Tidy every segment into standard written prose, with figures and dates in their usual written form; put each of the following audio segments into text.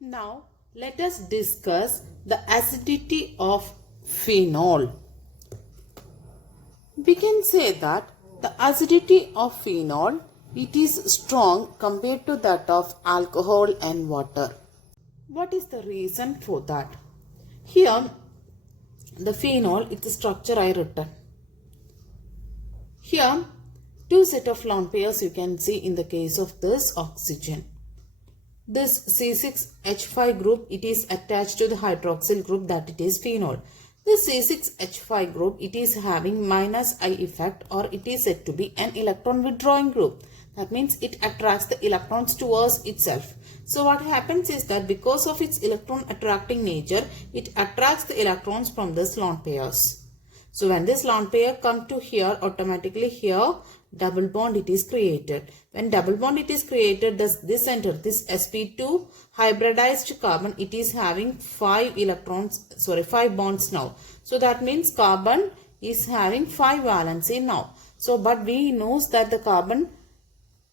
Now let us discuss the acidity of phenol. We can say that the acidity of phenol, it is strong compared to that of alcohol and water. What is the reason for that? Here the phenol, its structure I written. Here two set of lone pairs you can see in the case of this oxygen. This C6H5 group, it is attached to the hydroxyl group, that it is phenol. This C6H5 group, it is having minus I effect, or it is said to be an electron withdrawing group. That means it attracts the electrons towards itself. So what happens is that because of its electron attracting nature, it attracts the electrons from this lone pairs. So when this lone pair come to here, automatically here double bond it is created. When double bond it is created, this center, this sp2 hybridized carbon, it is having 5 bonds now. So that means carbon is having 5 valency now. So but we knows that the carbon,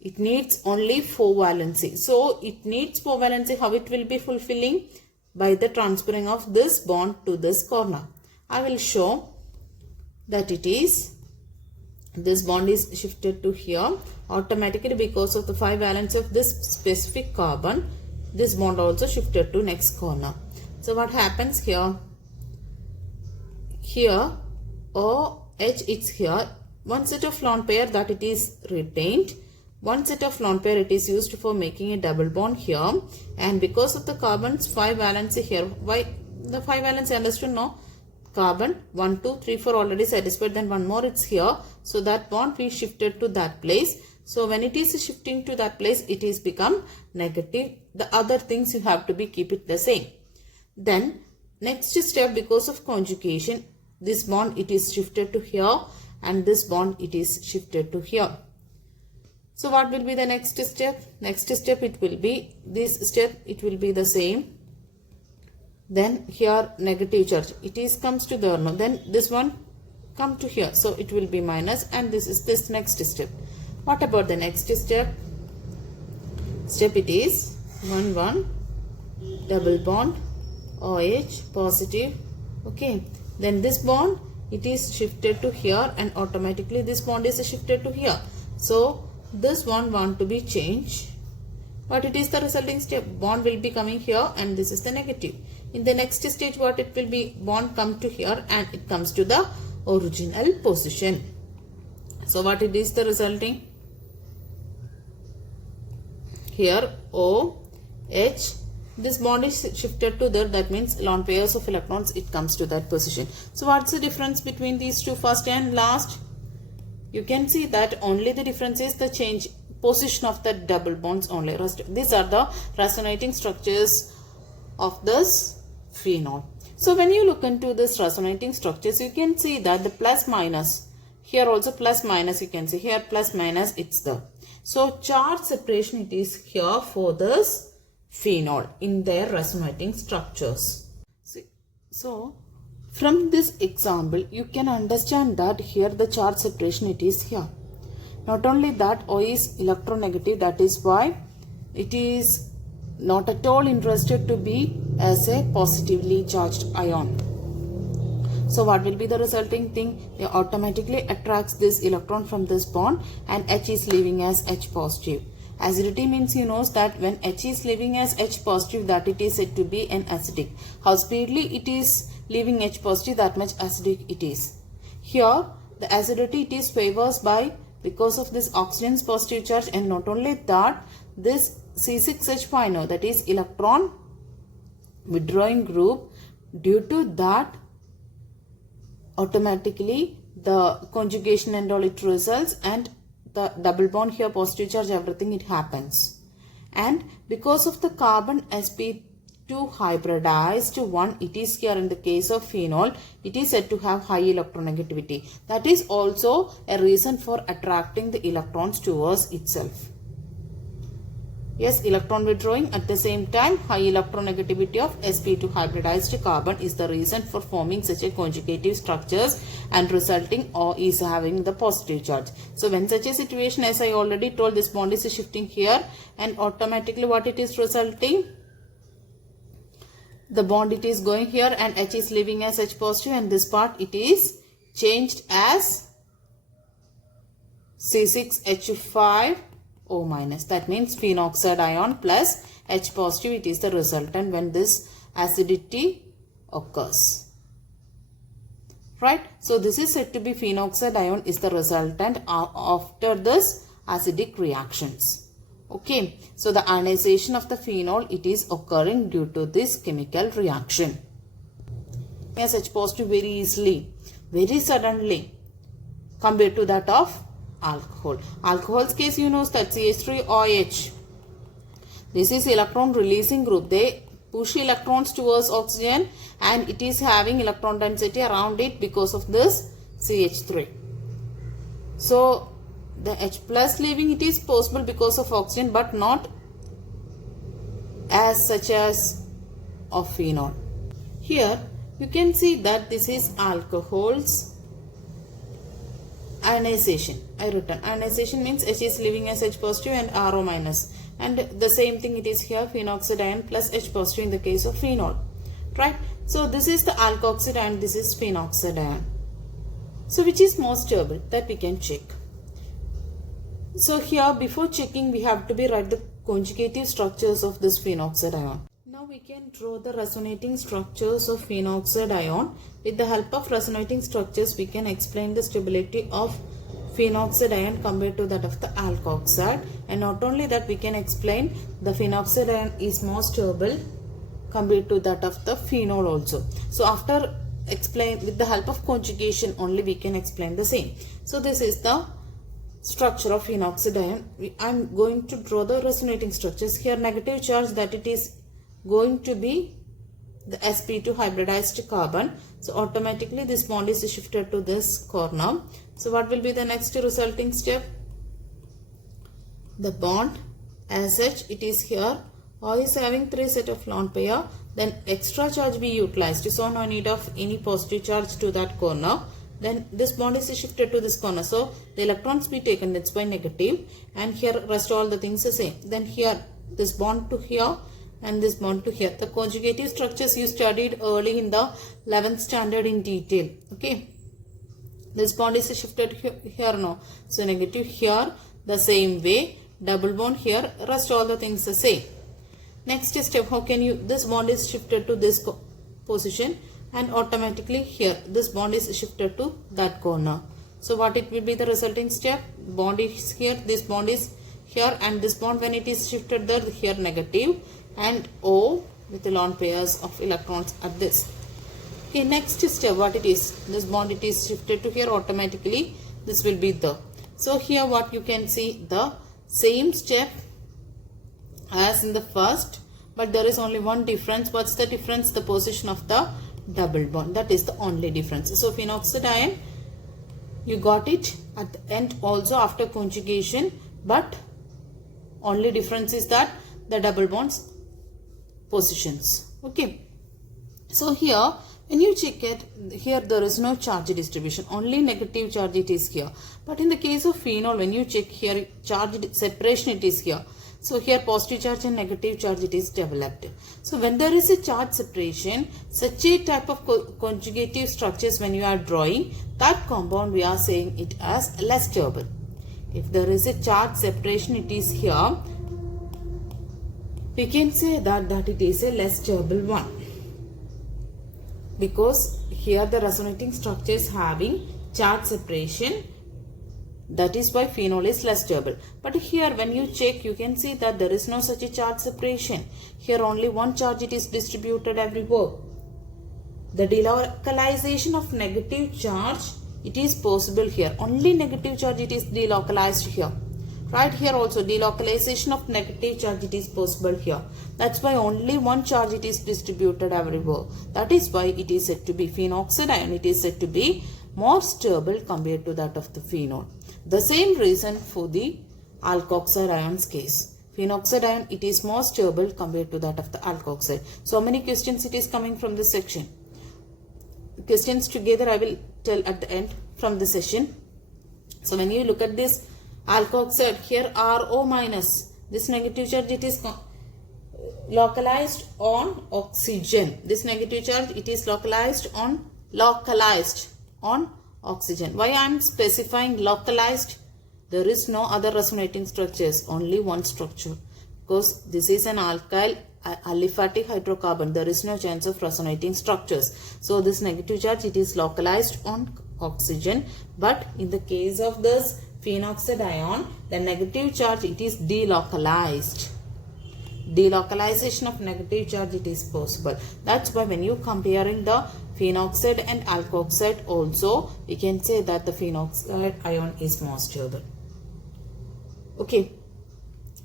it needs only 4 valency. So it needs 4 valency. How it will be fulfilling? By the transferring of this bond to this corner. I will show that it is, this bond is shifted to here automatically because of the 5 valence of this specific carbon. This bond also shifted to next corner. So what happens here? Here OH, it's here. One set of lone pair that it is retained. One set of lone pair it is used for making a double bond here. And because of the carbon's 5 valency here, why the 5 valency understood now? Carbon 1, 2, 3, 4 already satisfied, then one more it's here. So that bond we shifted to that place. So when it is shifting to that place, it is become negative. The other things you have to be keep it the same. Then next step, because of conjugation, this bond it is shifted to here and this bond it is shifted to here. So what will be the next step? Next step it will be, this step it will be the same. Then here negative charge, it is comes to the, then this one come to here, so it will be minus, and this is this next step. What about the next step? It is 1 1 double bond OH positive. Okay, then this bond it is shifted to here and automatically this bond is shifted to here. So this one want to be changed. What it is the resulting step? Bond will be coming here and this is the negative. In the next stage, what it will be? Bond come to here and it comes to the original position. So what it is the resulting? Here OH, this bond is shifted to there, that means lone pairs of electrons, it comes to that position. So what's the difference between these two, first and last? You can see that only the difference is the change position of the double bonds only. These are the resonating structures of this phenol. So when you look into this resonating structures, you can see that the plus minus, here also plus minus you can see, here plus minus it's there. So charge separation it is here for this phenol in their resonating structures. So from this example you can understand that here the charge separation it is here. Not only that, O is electronegative, that is why it is not at all interested to be as a positively charged ion. So what will be the resulting thing? It automatically attracts this electron from this bond and H is leaving as H positive. Acidity means you know that when H is leaving as H positive, that it is said to be an acidic. How speedily it is leaving H positive, that much acidic it is. Here the acidity it is favors by because of this oxygen's positive charge, and not only that, this C6H5 now, that is electron withdrawing group, due to that automatically the conjugation and all it results, and the double bond here, positive charge, everything it happens. And because of the carbon sp2 hybridized one, it is here in the case of phenol, it is said to have high electronegativity. That is also a reason for attracting the electrons towards itself. Yes, electron withdrawing, at the same time high electronegativity of sp2 hybridized carbon is the reason for forming such a conjugative structures and resulting O is having the positive charge. So when such a situation, as I already told, this bond is shifting here and automatically what it is resulting? the bond it is going here and H is leaving as H positive, and this part it is changed as C6H5O minus. That means phenoxide ion plus H positive, it is the resultant when this acidity occurs. Right? So this is said to be phenoxide ion is the resultant after this acidic reactions. Okay, so the ionization of the phenol, it is occurring due to this chemical reaction. Yes, H positive very easily, very suddenly compared to that of alcohol. Alcohol's case you know that CH3OH. This is electron releasing group. They push electrons towards oxygen and it is having electron density around it because of this CH3. So the H plus leaving it is possible because of oxygen, but not as such as of phenol. Here you can see that this is alcohol's ionization. I written ionization means H is leaving as H positive and RO minus, and the same thing it is here, phenoxide ion plus H positive in the case of phenol. Right? So this is the alkoxide ion, this is phenoxide ion. So which is more stable, that we can check. So here before checking we have to write the conjugative structures of this phenoxide ion. Now we can draw the resonating structures of phenoxide ion. With the help of resonating structures we can explain the stability of phenoxide ion compared to that of the alkoxide, and not only that we can explain the phenoxide ion is more stable compared to that of the phenol also. So after explain with the help of conjugation only we can explain the same. So this is the structure of phenoxide ion. I am going to draw the resonating structures. Here negative charge, that it is going to be the sp2 hybridized carbon. So automatically this bond is shifted to this corner. So what will be the next resulting step? The bond as such it is here. O is having 3 set of lone pair. Then extra charge be utilized. So no need of any positive charge to that corner. Then this bond is shifted to this corner. So the electrons be taken, that's by negative, and here rest all the things the same. Then here this bond to here and this bond to here. The conjugative structures you studied early in the 11th standard in detail. Okay. This bond is shifted here now. So negative here the same way. Double bond here, rest all the things the same. Next step, how can you, this bond is shifted to this position, and automatically here this bond is shifted to that corner. So what it will be the resulting step? Bond is here, this bond is here, and this bond when it is shifted there, here negative, and O with the lone pairs of electrons at this. Okay, next step what it is? This bond it is shifted to here, automatically this will be the. So here what you can see, the same step as in the first, but there is only one difference. What's the difference? The position of the double bond, that is the only difference. So phenoxide ion you got it at the end also after conjugation, but only difference is that the double bonds positions. Okay, so here when you check it, here there is no charge distribution, only negative charge it is here. But in the case of phenol, when you check here, charge separation it is here. So here positive charge and negative charge it is developed. So when there is a charge separation, such a type of conjugative structures when you are drawing, that compound we are saying it as less stable. If there is a charge separation it is here, we can say that it is a less stable one. Because here the resonating structure is having charge separation, that is why phenol is less stable. But here when you check, you can see that there is no such a charge separation. Here only one charge it is distributed everywhere. The delocalization of negative charge, it is possible here. Only negative charge it is delocalized here. Right here also delocalization of negative charge it is possible here. That's why only one charge it is distributed everywhere. That is why it is said to be phenoxide ion. It is said to be more stable compared to that of the phenol. The same reason for the alkoxide ion's case. Phenoxide ion it is more stable compared to that of the alkoxide. So many questions it is coming from this section. Questions together I will tell at the end from the session. So when you look at this alkoxide, here RO minus, this negative charge it is localized on oxygen. This negative charge, it is localized on oxygen. Why I am specifying localized? There is no other resonating structures, only one structure, because this is an alkyl aliphatic hydrocarbon. There is no chance of resonating structures. So this negative charge, it is localized on oxygen, but in the case of this phenoxide ion, the negative charge, it is delocalized. Delocalization of negative charge, it is possible. That's why when you comparing the phenoxide and alkoxide also, we can say that the phenoxide ion is more stable. Okay,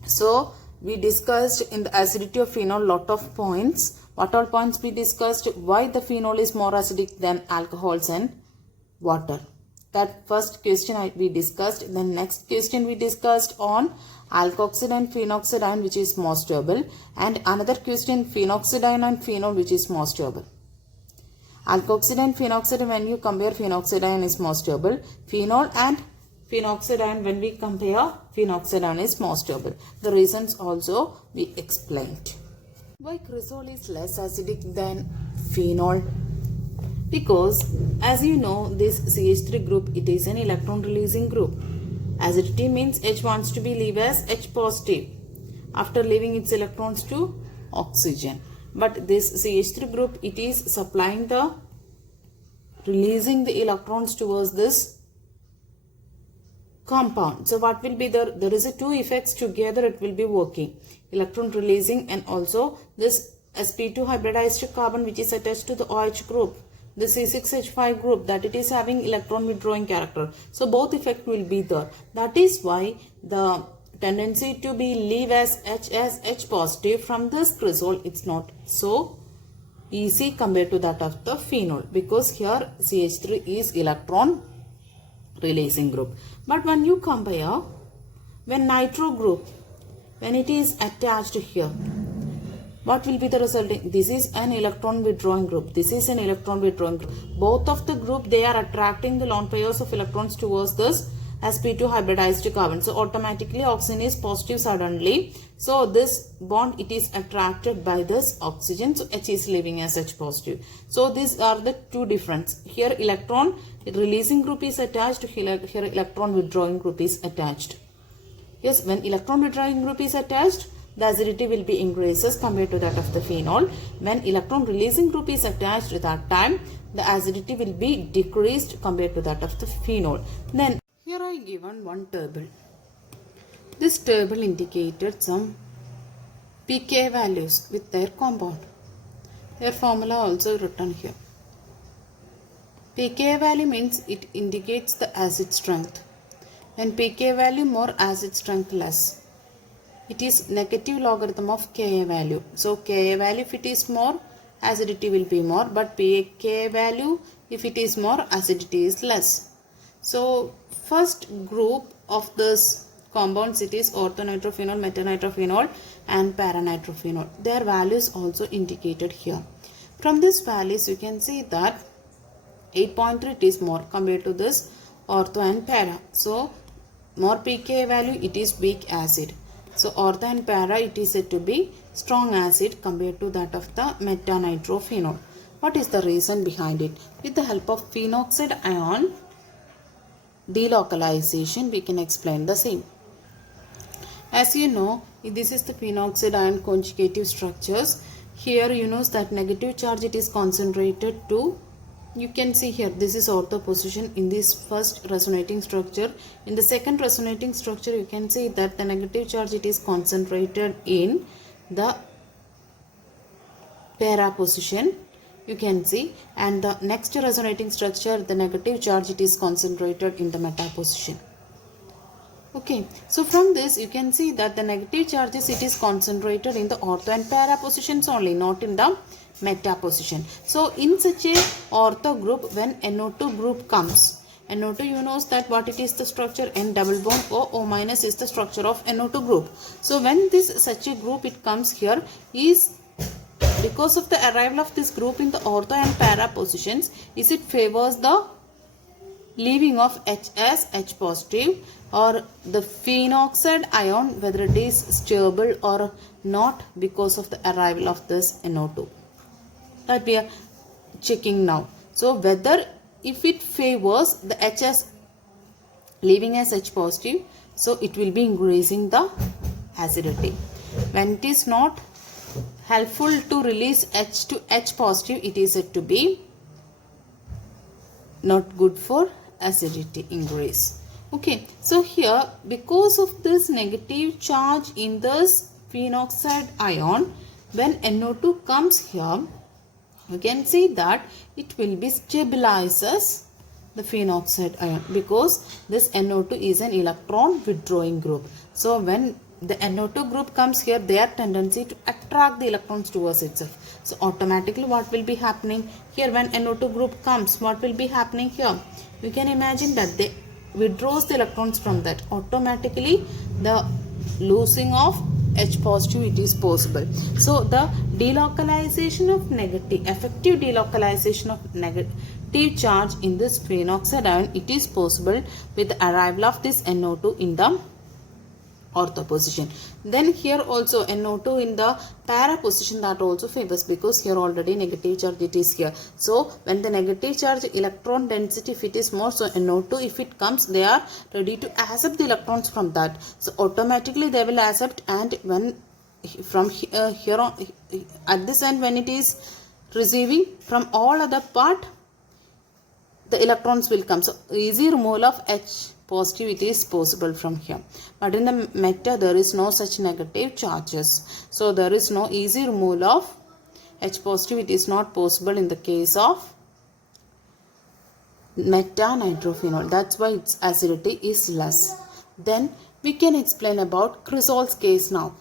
so we discussed in the acidity of phenol lot of points. What all points we discussed? Why the phenol is more acidic than alcohols and water. That first question we discussed. Then next question we discussed on alkoxide and phenoxide ion, which is more stable, and another question, phenoxide ion and phenol, which is more stable. Alkoxide and phenoxide, when you compare, phenoxide ion is more stable. Phenol and phenoxide ion, when we compare, phenoxide ion is more stable. The reasons also we explained. Why cresol is less acidic than phenol? Because as you know, this CH3 group, it is an electron releasing group. Acidity means H wants to be leave as H positive after leaving its electrons to oxygen. But this CH3 group, it is supplying the releasing the electrons towards this compound. So what will be there? There is a two effects together, it will be working. Electron releasing and also this sp2 hybridized carbon which is attached to the OH group. The C6H5 group, that it is having electron withdrawing character. So both effect will be there. That is why the tendency to be leave as H positive from this cresol, it's not so easy compared to that of the phenol, because here CH3 is electron releasing group. But when you compare, when nitro group, when it is attached here, what will be the resulting? This is an electron withdrawing group. This is an electron withdrawing group. Both of the group, they are attracting the lone pairs of electrons towards this sp2 hybridized carbon. So automatically oxygen is positive suddenly. So this bond, it is attracted by this oxygen. So H is leaving as H positive. So these are the two difference. Here electron releasing group is attached. Here electron withdrawing group is attached. Yes, when electron withdrawing group is attached, the acidity will be increases compared to that of the phenol. When electron releasing group is attached at that time, the acidity will be decreased compared to that of the phenol. Then here I given one table. This table indicated some pK values with their compound. Their formula also written here. pK value means it indicates the acid strength. When pK value more, acid strength less. It is negative logarithm of Ka value. So Ka value, if it is more, acidity will be more, but pK value, if it is more, acidity is less. So first group of this compounds, it is orthonitrophenol, metanitrophenol and paranitrophenol. Their values also indicated here. From these values you can see that 8.3 it is more compared to this ortho and para. So more pK value, it is weak acid. So ortho and para, it is said to be strong acid compared to that of the metanitrophenol. What is the reason behind it? With the help of phenoxide ion delocalization, we can explain the same. As you know, this is the phenoxide ion conjugative structures. Here you know that negative charge, it is concentrated to, you can see here, this is ortho position in this first resonating structure. In the second resonating structure, you can see that the negative charge, it is concentrated in the para position, you can see, and the next resonating structure, the negative charge, it is concentrated in the meta position. Okay, so from this you can see that the negative charges, it is concentrated in the ortho and para positions only, not in the meta position. So in such a ortho group, when NO2 group comes, NO2, you know that what it is the structure, N double bond O minus is the structure of NO2 group. So when this such a group it comes here, is because of the arrival of this group in the ortho and para positions, is it favors the leaving of H as H positive, or the phenoxide ion, whether it is stable or not because of the arrival of this NO2. That we are checking now. So whether if it favors the H as leaving as H positive, so it will be increasing the acidity. When it is not helpful to release H to H positive, it is said to be not good for acidity increase. Okay, so here because of this negative charge in this phenoxide ion, when NO2 comes here, you can see that it will be stabilizes the phenoxide ion, because this NO2 is an electron withdrawing group. So when the NO2 group comes here, their tendency to attract the electrons towards itself. So automatically what will be happening here when NO2 group comes, what will be happening here? You can imagine that they withdraws the electrons from that. Automatically the losing of H positive it is possible. So the delocalization of negative, effective delocalization of negative charge in this phenoxide ion, it is possible with the arrival of this NO2 in the ortho position. Then here also NO2 in the para position, that also favors, because here already negative charge it is here. So when the negative charge electron density, if it is more, so NO2 if it comes, they are ready to accept the electrons from that. So automatically they will accept, and when from here on at this end, when it is receiving from all other part, the electrons will come. So easy removal of H positive it is possible from here. But in the meta there is no such negative charges. So there is no easy removal of H positive. It is not possible in the case of meta-nitrophenol. That's why its acidity is less. Then we can explain about Crisol's case now.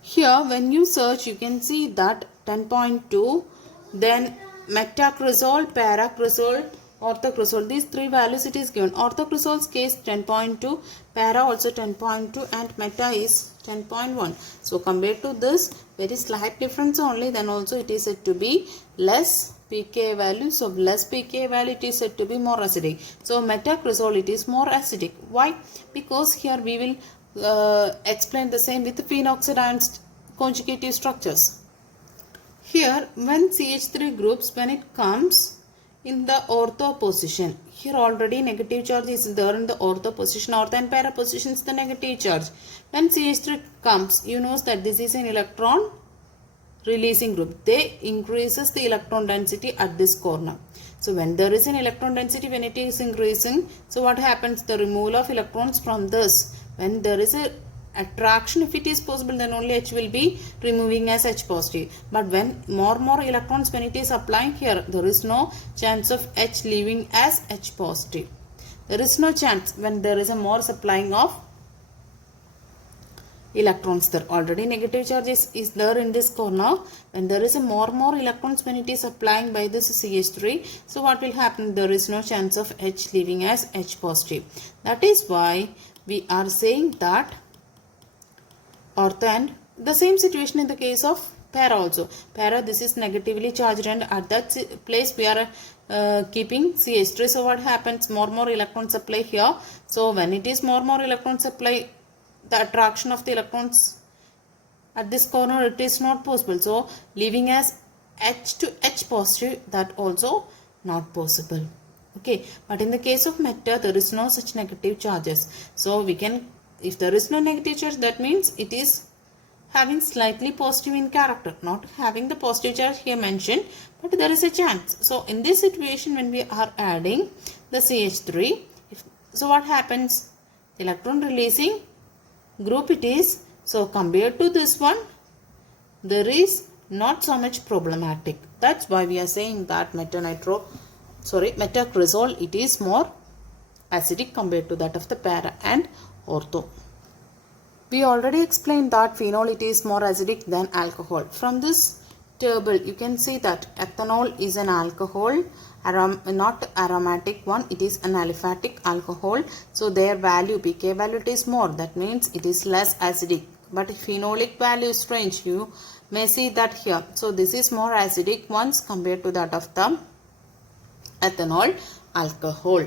Here when you search, you can see that 10.2, then metacresol, paracresol, orthocresol, these three values it is given. Orthocrisol's case 10.2, para also 10.2, and meta is 10.1. So compared to this, very slight difference only, then also it is said to be less pK value. So less pK value, it is said to be more acidic. So metacresol it is more acidic. Why? Because here we will explain the same with the phenoxide ion conjugative structures. Here when CH3 groups, when it comes in the ortho position, here already negative charge is there in the ortho position. Ortho and para positions the negative charge. When CH3 comes, you know that this is an electron releasing group. They increases the electron density at this corner. So when there is an electron density, when it is increasing, so what happens? The removal of electrons from this. When there is a attraction, if it is possible, then only H will be removing as H positive. But when more electrons, when it is applying here, there is no chance of H leaving as H positive. There is no chance when there is a more supplying of electrons there. Already negative charge is there in this corner. When there is a more electrons, when it is applying by this CH3, so what will happen? There is no chance of H leaving as H positive. That is why we are saying that ortho, and the same situation in the case of para also. Para, this is negatively charged, and at that place we are keeping CH3. So what happens? More electrons supply here. So when it is more electrons supply, the attraction of the electrons at this corner, it is not possible. So leaving as H to H positive, that also not possible. Okay, but in the case of meta, there is no such negative charges. So we can, if there is no negative charge, that means it is having slightly positive in character, not having the positive charge here mentioned, but there is a chance. So in this situation, when we are adding the CH3, so what happens? Electron releasing group it is. So compared to this one, there is not so much problematic. That's why we are saying that metacresol, it is more acidic compared to that of the para and ortho. We already explained that phenol, it is more acidic than alcohol. From this table, you can see that ethanol is an alcohol, not aromatic one, it is an aliphatic alcohol. So their value, pK value, it is more. That means it is less acidic. But phenolic value is strange. You may see that here. So this is more acidic ones compared to that of the ethanol alcohol.